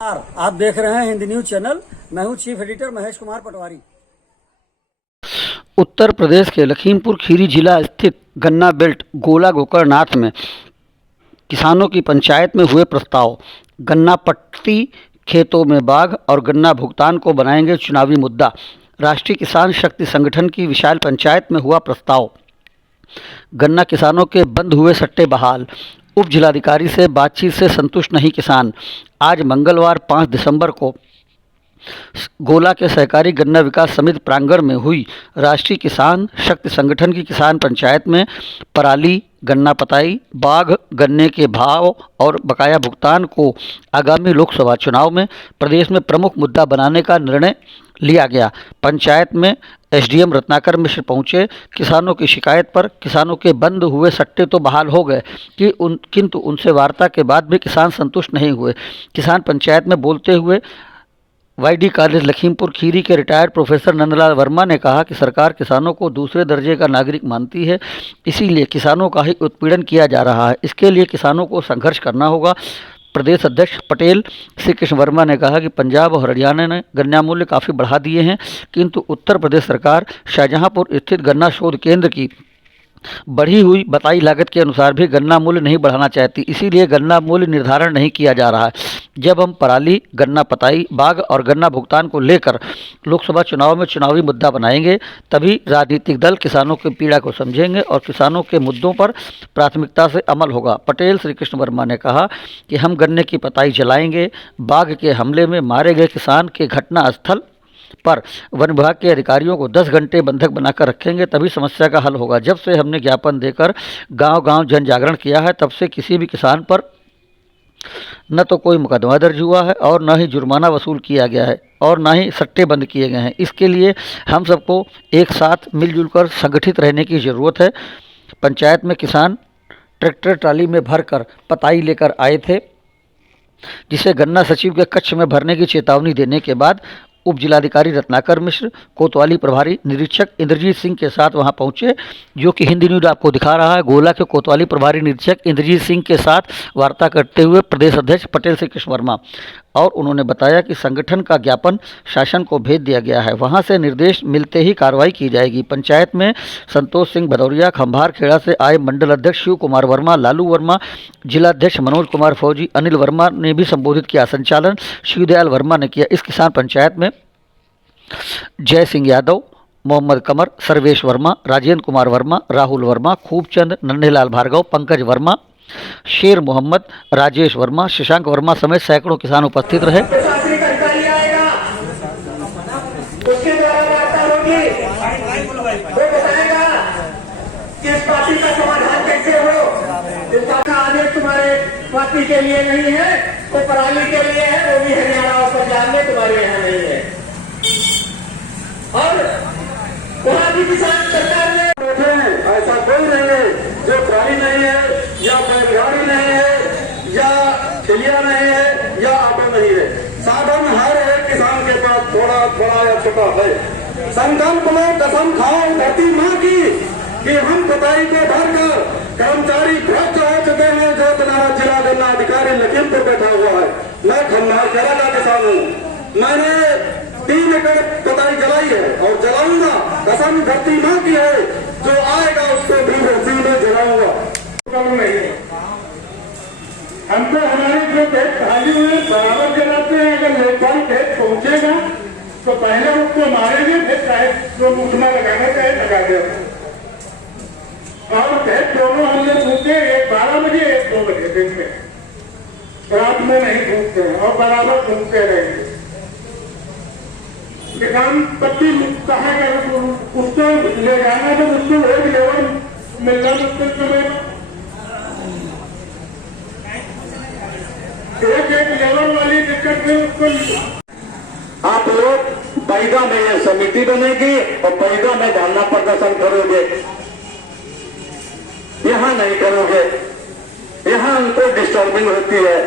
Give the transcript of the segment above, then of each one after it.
आप देख रहे हैं हिंदी न्यूज चैनल। मैं हूं चीफ एडिटर महेश कुमार पटवारी। उत्तर प्रदेश के लखीमपुर खीरी जिला स्थित गन्ना बेल्ट गोला गोकर्णनाथ में किसानों की पंचायत में हुए प्रस्ताव। गन्ना पट्टी खेतों में बाघ और गन्ना भुगतान को बनाएंगे चुनावी मुद्दा। राष्ट्रीय किसान शक्ति संगठन की विशाल पंचायत में हुआ प्रस्ताव। गन्ना किसानों के बंद हुए सट्टे बहाल। उप जिलाधिकारी से बातचीत से संतुष्ट नहीं किसान। आज मंगलवार 5 दिसंबर को गोला के सहकारी गन्ना विकास समिति प्रांगण में हुई राष्ट्रीय किसान शक्ति संगठन की किसान पंचायत में पराली, गन्ना पताई, बाघ, गन्ने के भाव और बकाया भुगतान को आगामी लोकसभा चुनाव में प्रदेश में प्रमुख मुद्दा बनाने का निर्णय लिया गया। पंचायत में एसडीएम रत्नाकर मिश्र पहुंचे। किसानों की शिकायत पर किसानों के बंद हुए सट्टे तो बहाल हो गए किंतु उनसे वार्ता के बाद भी किसान संतुष्ट नहीं हुए। किसान पंचायत में बोलते हुए वाईडी कॉलेज लखीमपुर खीरी के रिटायर्ड प्रोफेसर नंदलाल वर्मा ने कहा कि सरकार किसानों को दूसरे दर्जे का नागरिक मानती है, इसीलिए किसानों का ही उत्पीड़न किया जा रहा है। इसके लिए किसानों को संघर्ष करना होगा। प्रदेश अध्यक्ष पटेल श्री कृष्ण वर्मा ने कहा कि पंजाब और हरियाणा ने गन्ना मूल्य काफ़ी बढ़ा दिए हैं, किंतु उत्तर प्रदेश सरकार शाहजहांपुर स्थित गन्ना शोध केंद्र की बढ़ी हुई बताई लागत के अनुसार भी गन्ना मूल्य नहीं बढ़ाना चाहती, इसीलिए गन्ना मूल्य निर्धारण नहीं किया जा रहा है। जब हम पराली, गन्ना पताई, बाघ और गन्ना भुगतान को लेकर लोकसभा चुनाव में चुनावी मुद्दा बनाएंगे, तभी राजनीतिक दल किसानों की पीड़ा को समझेंगे और किसानों के मुद्दों पर प्राथमिकता से अमल होगा। पटेल श्री कृष्ण वर्मा ने कहा कि हम गन्ने की पताई जलाएंगे। बाघ के हमले में मारे गए किसान के घटना स्थल पर वन विभाग के अधिकारियों को 10 घंटे बंधक बनाकर रखेंगे, तभी समस्या का हल होगा। जब से हमने ज्ञापन देकर गांव-गांव जन जागरण किया है, तब से किसी भी किसान पर न तो कोई मुकदमा दर्ज हुआ है और न ही जुर्माना वसूल किया गया है और न ही सट्टे बंद किए गए हैं। इसके लिए हम सबको एक साथ मिलजुल कर संगठित रहने की ज़रूरत है। पंचायत में किसान ट्रैक्टर ट्राली में भरकर पताई लेकर आए थे, जिसे गन्ना सचिव के कक्ष में भरने की चेतावनी देने के बाद उप जिलाधिकारी रत्नाकर मिश्र, कोतवाली प्रभारी निरीक्षक इंद्रजीत सिंह के साथ वहां पहुंचे, जो कि हिंदी न्यूज आपको दिखा रहा है। गोला के कोतवाली प्रभारी निरीक्षक इंद्रजीत सिंह के साथ वार्ता करते हुए प्रदेश अध्यक्ष पटेल श्री कृष्ण वर्मा, और उन्होंने बताया कि संगठन का ज्ञापन शासन को भेज दिया गया है, वहां से निर्देश मिलते ही कार्रवाई की जाएगी। पंचायत में संतोष सिंह भदौरिया, खंभार खेड़ा से आए मंडल अध्यक्ष शिव कुमार वर्मा, लालू वर्मा, जिलाध्यक्ष मनोज कुमार फौजी, अनिल वर्मा ने भी संबोधित किया। संचालन शिवदयाल वर्मा ने किया। इस किसान पंचायत में जय सिंह यादव, मोहम्मद कमर, सर्वेश वर्मा, राजेंद्र कुमार वर्मा, राहुल वर्मा, खूबचंद, नन्हेलाल भार्गव, पंकज वर्मा, शेर मोहम्मद, राजेश वर्मा, शशांक वर्मा समेत सैकड़ों किसान उपस्थित रहे। तुम्हारे पार्टी के लिए नहीं है, तो पराली के लिए है, वो भी हरियाणा और पंजाब में, तुम्हारे यहाँ नहीं है। और वहाँ भी किसान सरकार ने बैठे हैं, ऐसा कोई नहीं है जो पराली नहीं है या बैलगाड़ी नहीं है या खिलिया नहीं है या ऑटो नहीं है। साधन हर एक किसान के पास थोड़ा थोड़ा या छोटा है। संकल्प लो, कसम खाओ धरती माँ की कि हम पताई को भरकर कर्मचारी भ्रष्ट हो चुके हैं। जो तुम्हारा जिला गन्ना अधिकारी लखीमपुर बैठा हुआ है, मैं खंभार खेड़ा का किसान हूँ, मैंने 3 एकड़ पताई जलाई है और जलाऊंगा। कसम धरती माँ की है, जो आएगा उसको भी रस्सी में जलाऊंगा। हमको हमारे जो खेत खाली हुए बराबर जलाते हैं। अगर लेखपाल खेत पहुंचेगा तो पहले उसको मारेंगे, फिर चाहे जो मुकदमा लगाना चाहे लगा दे। और खेत दोनों हमने फूके, एक 12 बजे, एक 2 बजे दिन में, रात में नहीं फूकते हैं और बराबर फूकते रहेंगे। किसान पत्ती कहा गया उसको ले जाना, तो उसको एक लेवल मिलना मुश्किल समय, एक लेवल वाली दिक्कत में उसको। आप लोग बैगा में यह समिति बनेगी और बैगा में धरना प्रदर्शन करोगे, यहाँ नहीं करोगे, यहाँ उनको डिस्टर्बिंग होती है।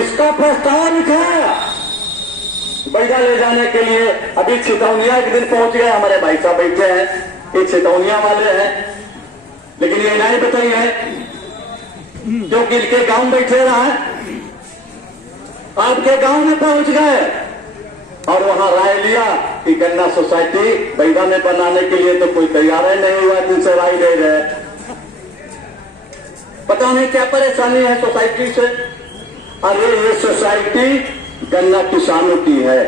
इसका प्रस्ताव लिखा बैगा ले जाने के लिए। अभी छितौनिया एक दिन पहुंच गए, हमारे भाई साहब बैठे हैं, ये छितौनिया वाले हैं, लेकिन ये नहीं बताइए क्योंकि इनके गांव बैठे रहा है। आपके गांव में पहुंच गए और वहां राय लिया कि गन्ना सोसाइटी बैगा में बनाने के लिए तो कोई तैयार ही नहीं हुआ, जिनसे राय ले रहे। पता नहीं क्या परेशानी है सोसाइटी से। अरे ये सोसाइटी गन्ना किसानों की है,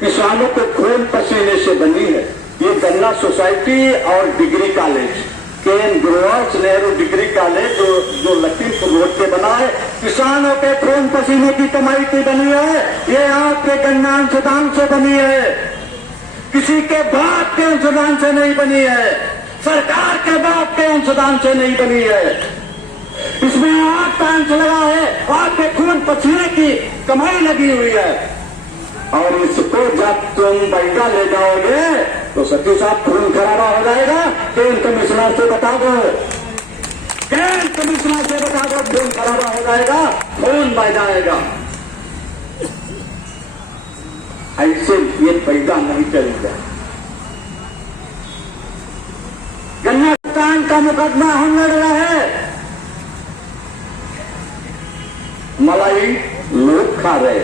किसानों के खून पसीने से बनी है। ये गन्ना सोसाइटी और degree college growers Nehru degree college जो लखीमपुर रोड पे बना है, किसानों के खून पसीने की कमाई की बनी है। ये आपके गन्ना अंशदान से बनी है, किसी के बाप के अंशदान से नहीं बनी है, सरकार के बाप के अंशदान से नहीं बनी है। इसमें आपका अंश लगा है, आपके खून पसीने की कमाई लगी हुई है। और इसको जब तुम बैठा ले जाओगे तो सचिव साहब खून खराबा हो जाएगा। केंद्र कमिश्नर से बता दो, केंद्र कमिश्नर से बता दो, खून खराबा हो जाएगा, खून बह जाएगा। ऐसे ये पैदा नहीं चलेगा। गन्ना किसान का मुकदमा हम लड़ रहे हैं, मलाई लोग खा रहे।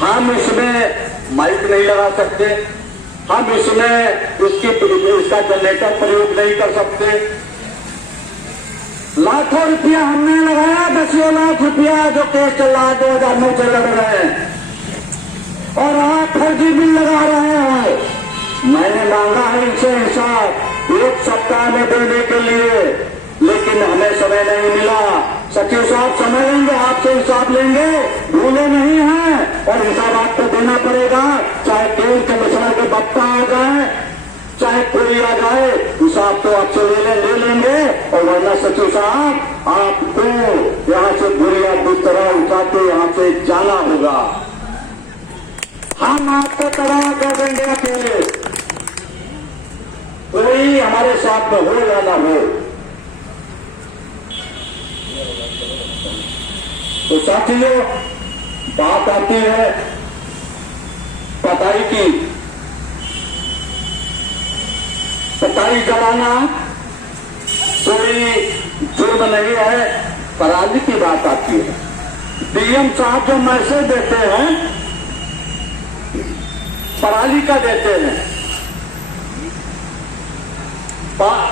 हम इसमें माइक नहीं लगा सकते, हम इसमें इसका जनरेटर प्रयोग नहीं कर सकते। लाखों रुपया हमने लगाया, 10 लाख रुपया जो केस चल रहा है 2009 से लग रहे हैं, और आप फर्जी बिल लगा रहे हैं। मैंने मांगा है इनसे हिसाब 1 सप्ताह में देने के लिए, लेकिन हमें समय नहीं मिला। सचिव साहब समय लेंगे, आपसे हिसाब लेंगे, भूले नहीं हैं, और हिसाब आपको देना पड़ेगा। चाहे केंद्र कमिश्नर के बप्पा आ जाए, चाहे कोई आ जाए, हिसाब तो आपसे ले लेंगे। और वरना सचिव साहब आपको यहाँ से बुरिया बिस्तरा उठा के यहाँ से जाना होगा। हम आपको तबाह कर देंगे अकेले, कोई हमारे साथ में हो या ना हो। तो साथियों, बात आती है पताई की। पताई जलाना कोई जुर्म नहीं है, पराली की बात आती है। डीएम साहब जो मैसेज देते हैं पराली का देते हैं,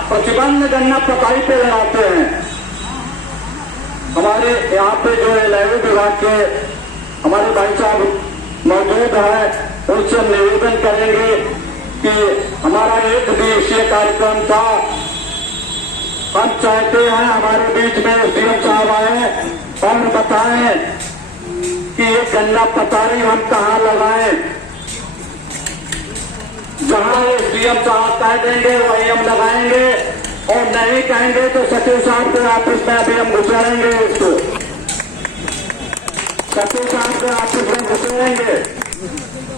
प्रतिबंध गन्ना पताई पे लगाते हैं। हमारे यहाँ पे जो रेलवे विभाग के हमारे भाई साहब मौजूद हैं, उनसे हम निवेदन करेंगे कि हमारा 1 दिवसीय कार्यक्रम था। हम चाहते हैं हमारे बीच में एसडीएम साहब आए और बताएं कि ये गन्ना पतारी हम कहाँ लगाएं। जहां एसडीएम साहब कह देंगे वहीं हम लगाएंगे, और नहीं कहेंगे तो सचिव साहब के ऑफिस में अभी हम घुसेड़ेंगे इसको। सचिव साहब के ऑफिस में घुसेड़ेंगे,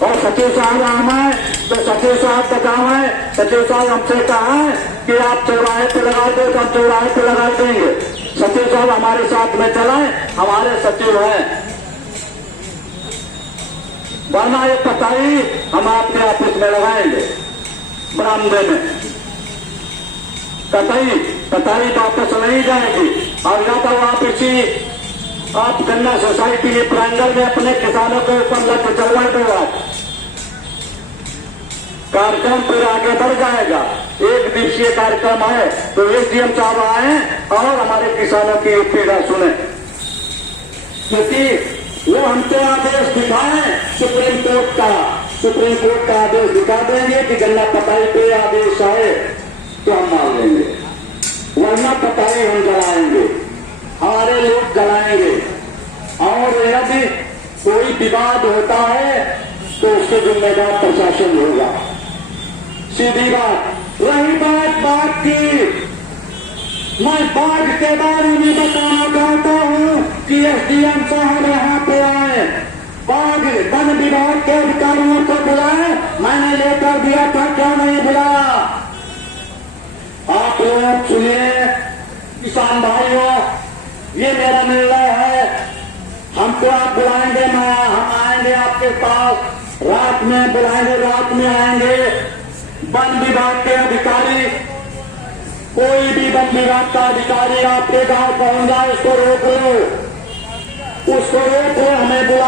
और सचिव साहब आए तो सचिव साहब बताएं। सचिव साहब हमसे कहा कि आप चौराहे पे लगा दो, तो हम चौराहे पे लगा देंगे। सचिव साहब हमारे साथ में चलाएं, हमारे सचिव हैं। वरना ये पताई हम आपके ऑफिस में लगाएंगे, बरामदे में। पताई वापस नहीं जाएगी। और या तो आप गन्ना सोसाइटी के प्रांगण में अपने किसानों के ऊपर लक्ष्य चलवा देगा, कार्यक्रम फिर आगे बढ़ जाएगा। 1 दिवसीय कार्यक्रम है तो एसडीएम साहब आए और हमारे किसानों की पीड़ा सुने, क्योंकि वो हमको आदेश दिखाएं सुप्रीम कोर्ट का आदेश दिखा देंगे कि गन्ना पताई पे आदेश आए तो हम मान लेंगे, वरना पताई हम जलाएंगे, हमारे लोग जलाएंगे। और यदि कोई विवाद होता है तो उसके जिम्मेदार प्रशासन होगा, सीधी बात। रही बात की, मैं बाघ के बारे में बताना चाहता हूं कि एसडीएम साहब यहाँ पे आए, बाघ वन विभाग के अधिकारियों को बुलाए। मैंने लेकर दिया था, क्यों नहीं बुलाया? आप लोग सुनिए, किसान भाइयों, ये मेरा निर्णय है। हमको आप बुलाएंगे, हम आएंगे आपके पास, रात में बुलाएंगे, रात में आएंगे। वन विभाग के अधिकारी, कोई भी वन विभाग का अधिकारी आपके गांव पहुंच जाए, उसको रोक लो, उसको रोक लो।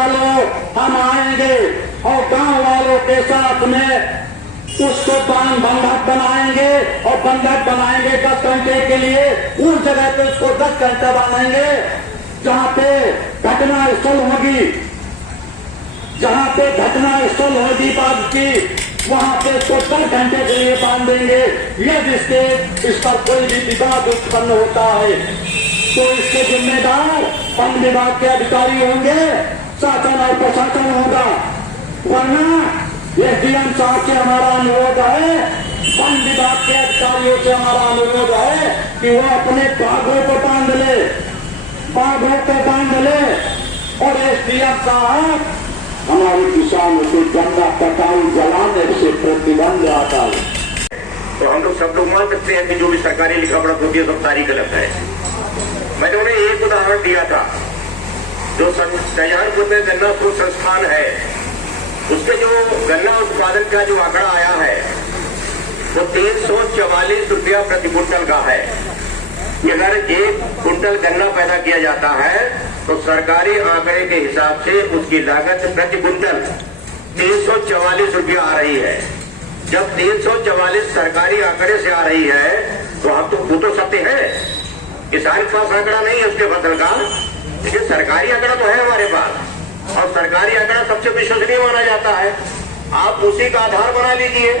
वालों हम आएंगे और गांव वालों के साथ में उसको बंधक बनाएंगे और बंधक बनाएंगे 10 घंटे के लिए। उस जगह पे उसको 10 घंटे बनाएंगे जहां पे घटना स्थल होगी, जहां पे घटना स्थल होगी बात की, वहां पे उसको 10 घंटे के लिए बांध देंगे। यदि इस पर कोई भी विवाद उत्पन्न होता है तो इसके जिम्मेदार वन विभाग के अधिकारी होंगे, शासन और प्रशासन होगा। वरना एसडीएम साहब से हमारा अनुरोध है, वन विभाग के अधिकारियों से हमारा अनुरोध है कि वो अपने बाघों को बांध ले, बाघों को बांध ले। और एसडीएम साहब हमारे किसानों को गन्ना कटाई जलाने से प्रतिबंध आता है। तो हम लोग सब लोग मान सकते हैं कि जो भी सरकारी लिखा पढ़ा होती है सब सारी गलत है। मैंने उन्हें एक उदाहरण दिया था, जो शाहजहांपुर में गन्ना शोध संस्थान है, उसके जो गन्ना उत्पादन का जो आंकड़ा आया है वो 344 रुपया प्रति कुंटल का है। अगर 1 कुंटल गन्ना पैदा किया जाता है तो सरकारी आंकड़े के हिसाब से उसकी लागत प्रति कुंटल 344 रुपया आ रही है। जब 344 सरकारी आंकड़े से आ रही है तो हम तो वो तो सकते हैं, किसान के पास आंकड़ा नहीं है उसके फसल का, लेकिन सरकारी आंकड़ा तो है हमारे पास और सरकारी आंकड़ा सबसे विश्वसनीय माना जाता है। आप उसी का आधार बना लीजिए।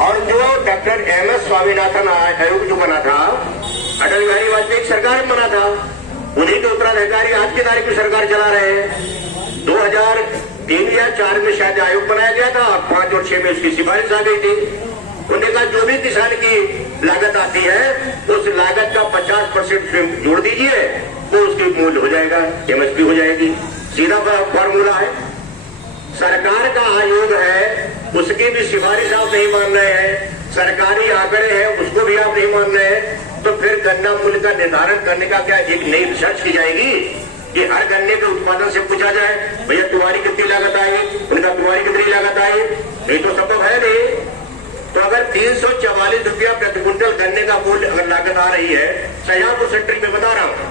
और जो डॉक्टर एमएस स्वामीनाथन आयोग जो बना था, अटल बिहारी वाजपेयी सरकार में बना था, उन्हीं के उत्तराधिकारी आज की तारीख में सरकार चला रहे हैं। 2003 या 4 में शायद आयोग बनाया गया था और 5 और 6 में उसकी सिफारिश आ गई थी। उन्होंने कहा जो भी किसान की लागत आती है उस लागत का 50% जोड़ दीजिए तो उसकी मूल्य हो जाएगा, एमएसपी हो जाएगी। सीधा फॉर्मूला है। सरकार का आयोग है, उसकी भी सिफारिश आप नहीं मान रहे हैं, सरकारी आंकड़े हैं उसको भी आप नहीं मान रहे हैं, तो फिर गन्ना मूल्य का निर्धारण करने का क्या एक नई रिसर्च की जाएगी कि हर गन्ने के उत्पादन से पूछा जाए भैया तुम्हारी कितनी लागत आई, उनका तुम्हारी कितनी लागत आई? ये तो संभव है नहीं। तो अगर 344 रुपया प्रति कुंटल गन्ने का मूल्य अगर लागत आ रही है, शाहजहांपुर सेक्टर में बता रहा हूं,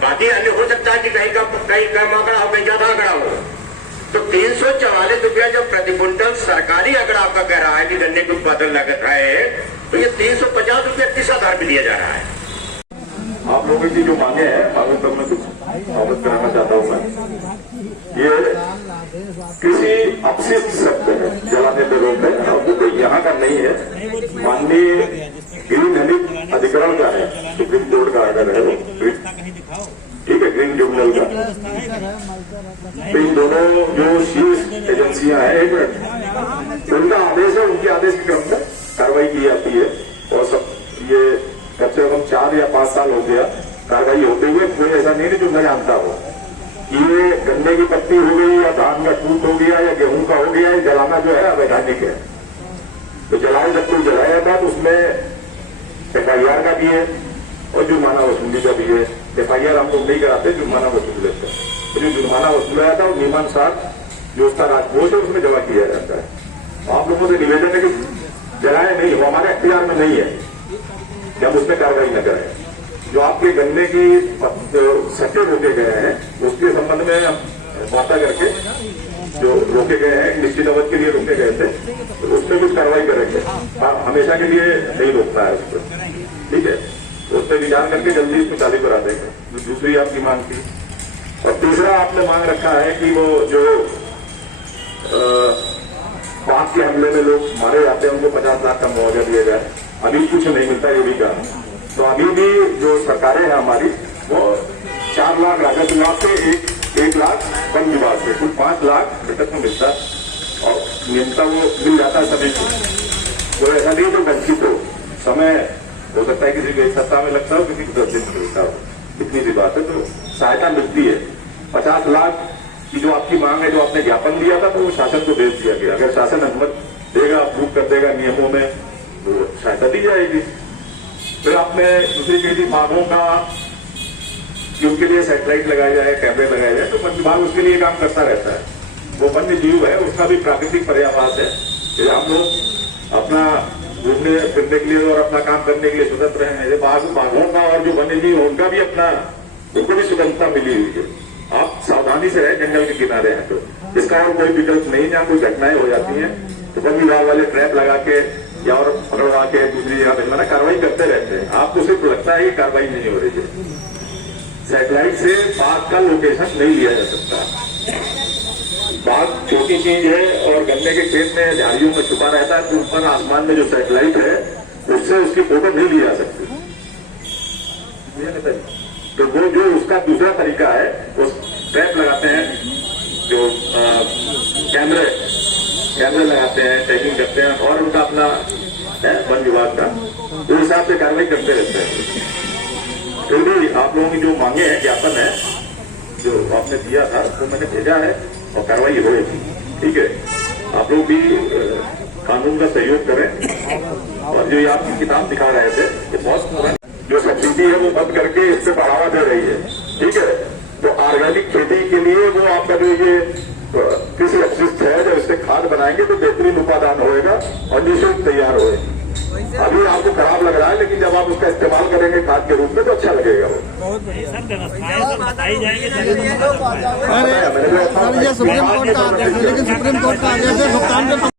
बाकी अन्य हो सकता है कि कहीं कम आंकड़ा हो, कहीं ज्यादा आंकड़ा हो। तो 344 रुपया जब प्रति कुंटल सरकारी आंकड़ा आपका कह रहा है कि गन्ने की उत्पादन लागत है, तो ये 350 रुपया किस आधार पर दिया जा रहा है? आप लोगों की जो मांगे हैं मांगों पर मैं कुछ अवगत कराना चाहता हूँ। मैं ये कृषि अपशिष्ट शब्द है, जलाने पर रोक है, और वो यहाँ का नहीं है, माननीय ग्रीन हनिक अधिकरण का है, सुप्रीम कोर्ट का आर्डर है वो, ठीक है, ग्रीन ट्रिब्यूनल का। तो इन दोनों जो शीर्ष एजेंसियां हैं, एक मिनट, उनका आदेश है, उनके आदेश के क्रम में कार्रवाई की जाती है। और सब ये कम से कम 4 या 5 साल हो गया कार्रवाई होते हुए। कोई ऐसा नहीं है जो न जानता हो कि ये गन्ने की पत्ती हो गई या धान का टूट हो गया या गेहूं का हो गया, ये जलाना जो है अवैधानिक है। तो जलाए जब कोई जलाया था तो उसमें FIR का भी है और जुर्माना वसूली का भी है। FIR हम लोग नहीं कराते, जुर्माना वसूल लेते हैं। तो जो जुर्माना वसूलाया था वो नियमानुसार जो उसका राजकोष है उसमें जमा किया जाता है। आप लोगों से निवेदन है कि जलाए नहीं, वो हमारे अख्तियार में नहीं है कि हम उसमें कार्रवाई न करें। जो आपके गन्ने की सट्टे रोके गए हैं उसके संबंध में हम वार्ता करके जो रोके गए हैं निश्चित अवधि के लिए रोके गए थे, तो उसमें कुछ कार्रवाई करेंगे। हमेशा के लिए नहीं रोकना है उसको, ठीक है? तो उस पर विचार करके जल्दी इसको चालू करा देंगे। दूसरी आपकी मांग थी। और तीसरा आपने मांग रखा है कि वो जो बाघ के हमले में लोग मारे जाते हैं उनको 50 लाख का मुआवजा दिया जाए। अभी कुछ नहीं मिलता, ये भी कहा। तो अभी भी जो सरकारें हैं हमारी वो 4 लाख राजस्व विभाग से 1 लाख वन विभाग से कुल 5 लाख घटक में मिलता और नियमता वो मिल जाता है सभी को। तो ऐसा नहीं तो वंचित हो, समय हो सकता है किसी को 1 सप्ताह में लगता हो, किसी को 10 दिन में मिलता हो, इतनी सी बात है। तो सहायता मिलती है। 50 लाख की जो आपकी मांग है, जो आपने ज्ञापन दिया था, तो वो शासन को भेज दिया गया। अगर शासन अनुमति देगा, अप्रूव कर देगा नियमों में, तो सहायता दी जाएगी। फिर आपने दूसरी कही थी बाघों का कि उनके लिए सैटेलाइट लगाया जाए, कैमरे लगाए जाए, तो वन विभाग उसके लिए काम करता रहता है। वो वन्य जीव है, उसका भी प्राकृतिक पर्यावास है कि हम लोग अपना घूमने फिरने के लिए और अपना काम करने के लिए स्वतंत्र हैं। बाघों का और जो वन्य जीव उनका भी अपना, उनको भी स्वतंत्रता मिली हुई है। आप सावधानी आसानी से है, जंगल के किनारे है, तो इसका और कोई विकल्प नहीं। जहाँ कोई घटनाएं हो जाती हैं तो वन विभाग वाले ट्रैप लगा के या और पकड़वा के दूसरी जगह भिजवाना कार्रवाई करते रहते हैं। आपको सिर्फ लगता है कि कार्रवाई नहीं हो रही है। सैटेलाइट से बाघ का लोकेशन नहीं लिया जा सकता। बाघ छोटी चीज है और गन्ने के खेत में झाड़ियों में छुपा रहता है, तो ऊपर आसमान में जो सैटेलाइट है उससे उसकी फोटो नहीं ली जा सकती। तो वो जो उसका दूसरा तरीका है, वो ट्रैप लगाते हैं, जो कैमरे लगाते हैं, टैगिंग करते हैं, और उनका अपना है वन विभाग का, उस हिसाब से कार्रवाई करते रहते हैं। फिर भी आप लोगों की जो मांगे हैं, ज्ञापन है जो आपने दिया था, वो मैंने भेजा है और कार्रवाई होगी। ठीक है, आप लोग भी कानून का सहयोग करें। और जो ये आपकी किताब दिखा रहे थे, ये बहुत पुरानी जो सब्सिडी है वो बंद करके इससे बढ़ावा दे रही है। ठीक है, तो ऑर्गेनिक खेती के लिए वो आपका जो ये कृषि अपशिष्ट है, जब इससे खाद बनाएंगे तो बेहतरीन उत्पादन होएगा और निःशुल्क तैयार होएगी। अभी आपको खराब लग रहा है, लेकिन जब आप उसका इस्तेमाल करेंगे खाद के रूप में तो अच्छा लगेगा वो। सर ये सुप्रीम कोर्ट का आदेश है, लेकिन सुप्रीम कोर्ट का आदेश है भुगतान